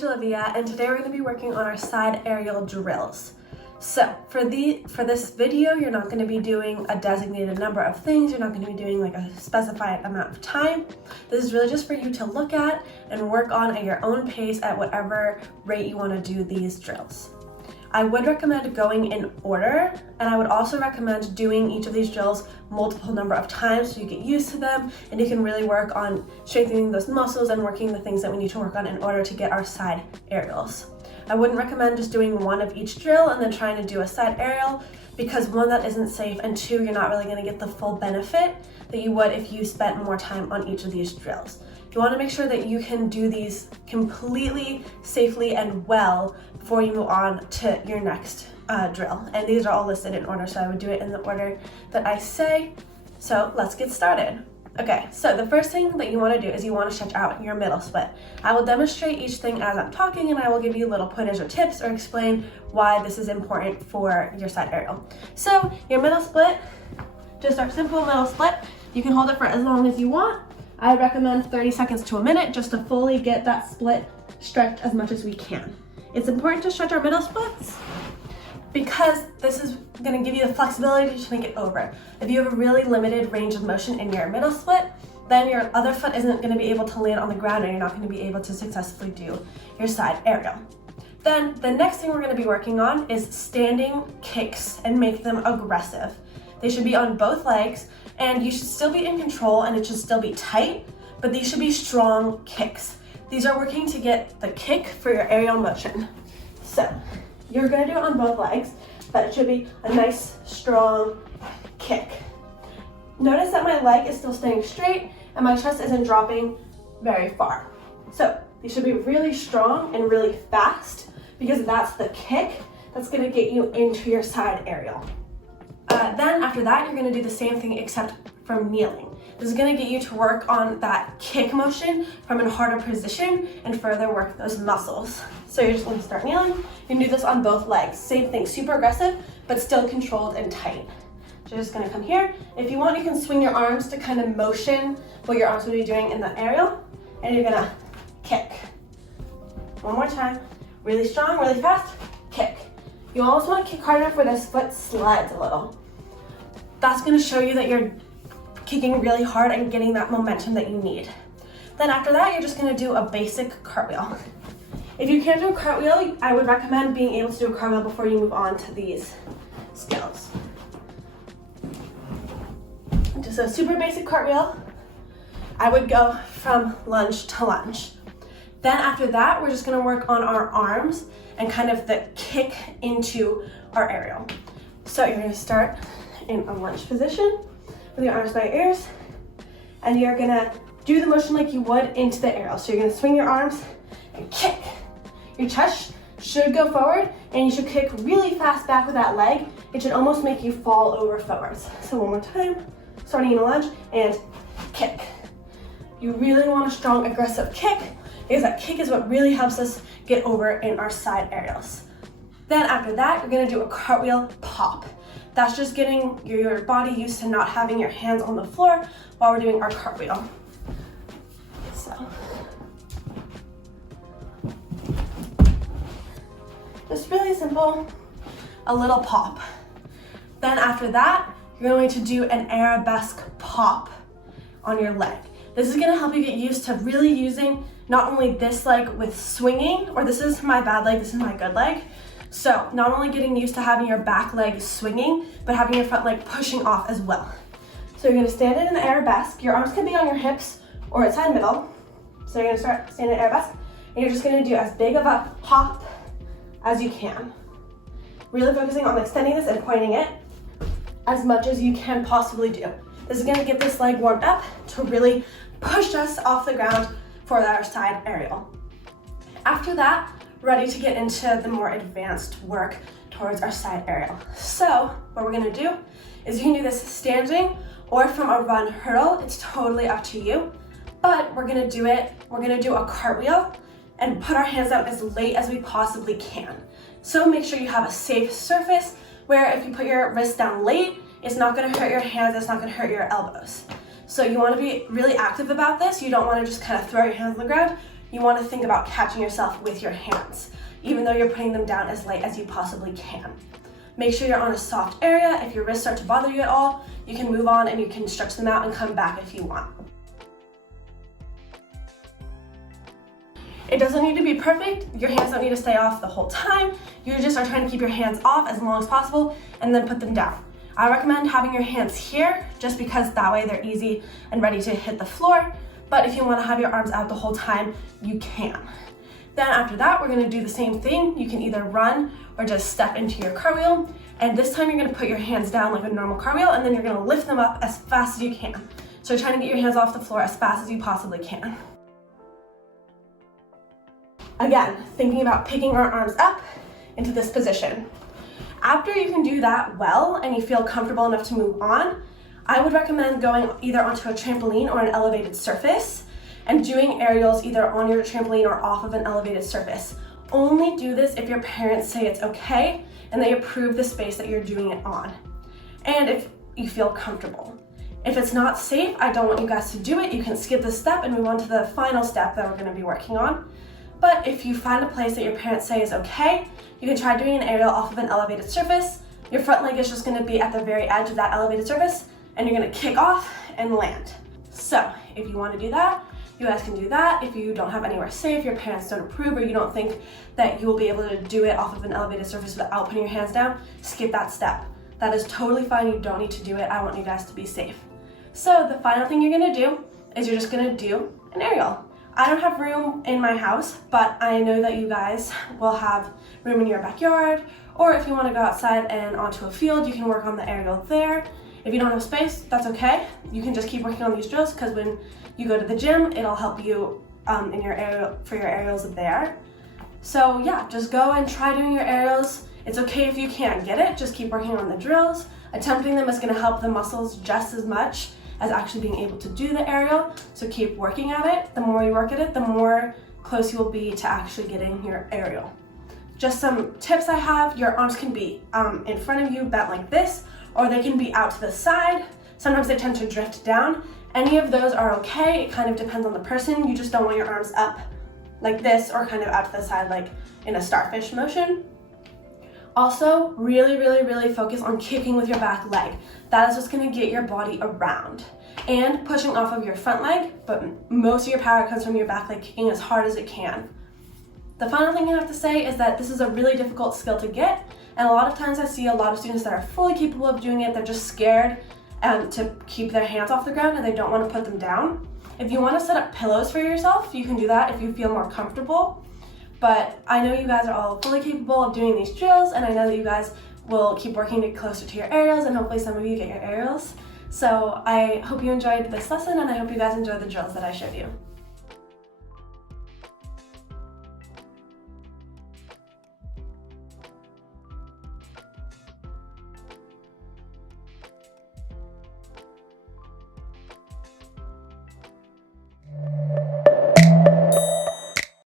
Coach Olivia, and today we're going to be working on our side aerial drills. So for this video, you're not going to be doing a designated number of things. You're not going to be doing like a specified amount of time. This is really just for you to look at and work on at your own pace at whatever rate you want to do these drills. I would recommend going in order, and I would also recommend doing each of these drills multiple number of times so you get used to them and you can really work on strengthening those muscles and working the things that we need to work on in order to get our side aerials. I wouldn't recommend just doing one of each drill and then trying to do a side aerial, because one, that isn't safe, and two, you're not really going to get the full benefit that you would if you spent more time on each of these drills. You want to make sure that you can do these completely safely and well before you move on to your next drill. And these are all listed in order, so I would do it in the order that I say. So let's get started. Okay, so the first thing that you want to do is you want to stretch out your middle split. I will demonstrate each thing as I'm talking, and I will give you little pointers or tips or explain why this is important for your side aerial. So your middle split, just our simple middle split, you can hold it for as long as you want. I recommend 30 seconds to a minute just to fully get that split stretched as much as we can. It's important to stretch our middle splits because this is going to give you the flexibility to make it over. If you have a really limited range of motion in your middle split, then your other foot isn't going to be able to land on the ground and you're not going to be able to successfully do your side aerial. Then the next thing we're going to be working on is standing kicks and make them aggressive. They should be on both legs, and you should still be in control and it should still be tight, but these should be strong kicks. These are working to get the kick for your aerial motion. So you're gonna do it on both legs, but it should be a nice, strong kick. Notice that my leg is still staying straight and my chest isn't dropping very far. So these should be really strong and really fast, because that's the kick that's gonna get you into your side aerial. Then after that, you're gonna do the same thing except from kneeling. This is gonna get you to work on that kick motion from a harder position and further work those muscles. So you're just gonna start kneeling. You can do this on both legs. Same thing, super aggressive, but still controlled and tight. So you're just gonna come here. If you want, you can swing your arms to kind of motion what your arms would be doing in the aerial, and you're gonna kick. One more time, really strong, really fast, kick. You almost wanna kick hard enough where this foot slides a little. That's gonna show you that you're kicking really hard and getting that momentum that you need. Then after that, you're just gonna do a basic cartwheel. If you can't do a cartwheel, I would recommend being able to do a cartwheel before you move on to these skills. Just a super basic cartwheel. I would go from lunge to lunge. Then after that, we're just gonna work on our arms and kind of the kick into our aerial. So you're gonna start in a lunge position with your arms by your ears, and you're gonna do the motion like you would into the aerial. So you're gonna swing your arms and kick. Your chest should go forward, and you should kick really fast back with that leg. It should almost make you fall over forwards. So one more time, starting in a lunge and kick. You really want a strong, aggressive kick, because that kick is what really helps us get over in our side aerials. Then after that, you're gonna do a cartwheel pop. That's just getting your body used to not having your hands on the floor while we're doing our cartwheel. So, just really simple, a little pop. Then after that, you're going to do an arabesque pop on your leg. This is gonna help you get used to really using not only this leg with swinging, or this is my bad leg, this is my good leg. So not only getting used to having your back leg swinging, but having your front leg pushing off as well. So you're gonna stand it in the arabesque. Your arms can be on your hips or at side middle. So you're gonna start standing in arabesque, and you're just gonna do as big of a hop as you can. Really focusing on extending this and pointing it as much as you can possibly do. This is gonna get this leg warmed up to really push us off the ground for our side aerial. After that, ready to get into the more advanced work towards our side aerial. So what we're gonna do is you can do this standing or from a run hurdle. It's totally up to you, but we're gonna do a cartwheel and put our hands out as late as we possibly can. So make sure you have a safe surface where if you put your wrist down late, it's not gonna hurt your hands, it's not gonna hurt your elbows. So you wanna be really active about this. You don't wanna just kind of throw your hands on the ground. you want to think about catching yourself with your hands, even though you're putting them down as light as you possibly can. Make sure you're on a soft area. If your wrists start to bother you at all, you can move on and you can stretch them out and come back if you want. It doesn't need to be perfect. Your hands don't need to stay off the whole time. You just are trying to keep your hands off as long as possible and then put them down. I recommend having your hands here just because that way they're easy and ready to hit the floor. But if you want to have your arms out the whole time, you can. Then after that, we're going to do the same thing. You can either run or just step into your cartwheel. And this time you're going to put your hands down like a normal cartwheel, and then you're going to lift them up as fast as you can. So trying to get your hands off the floor as fast as you possibly can. Again, thinking about picking our arms up into this position. After you can do that well and you feel comfortable enough to move on, I would recommend going either onto a trampoline or an elevated surface and doing aerials either on your trampoline or off of an elevated surface. Only do this if your parents say it's okay and they approve the space that you're doing it on, and if you feel comfortable. If it's not safe, I don't want you guys to do it. You can skip this step and move on to the final step that we're going to be working on. But if you find a place that your parents say is okay, you can try doing an aerial off of an elevated surface. Your front leg is just going to be at the very edge of that elevated surface, and you're going to kick off and land. So if you want to do that, you guys can do that. If you don't have anywhere safe, your parents don't approve, or you don't think that you will be able to do it off of an elevated surface without putting your hands down, skip that step. That is totally fine. You don't need to do it. I want you guys to be safe. So the final thing you're going to do is you're just going to do an aerial. I don't have room in my house, but I know that you guys will have room in your backyard, or if you want to go outside and onto a field, you can work on the aerial there. If you don't have space, that's okay. You can just keep working on these drills because when you go to the gym, it'll help you in your aerial for your aerials there. So yeah, just go and try doing your aerials. It's okay if you can't get it, just keep working on the drills. Attempting them is going to help the muscles just as much as actually being able to do the aerial. So keep working at it. The more you work at it, the more close you will be to actually getting your aerial. Just some tips I have: your arms can be in front of you, bent like this, or they can be out to the side. Sometimes they tend to drift down. Any of those are okay. It kind of depends on the person. You just don't want your arms up like this or kind of out to the side like in a starfish motion. Also, really focus on kicking with your back leg. That is what's going to get your body around. And pushing off of your front leg, but most of your power comes from your back leg kicking as hard as it can. The final thing I have to say is that this is a really difficult skill to get, and a lot of times I see a lot of students that are fully capable of doing it. They're just scared to keep their hands off the ground and they don't want to put them down. If you want to set up pillows for yourself, you can do that if you feel more comfortable. But I know you guys are all fully capable of doing these drills, and I know that you guys will keep working to get closer to your aerials, and hopefully some of you get your aerials. So I hope you enjoyed this lesson, and I hope you guys enjoyed the drills that I showed you.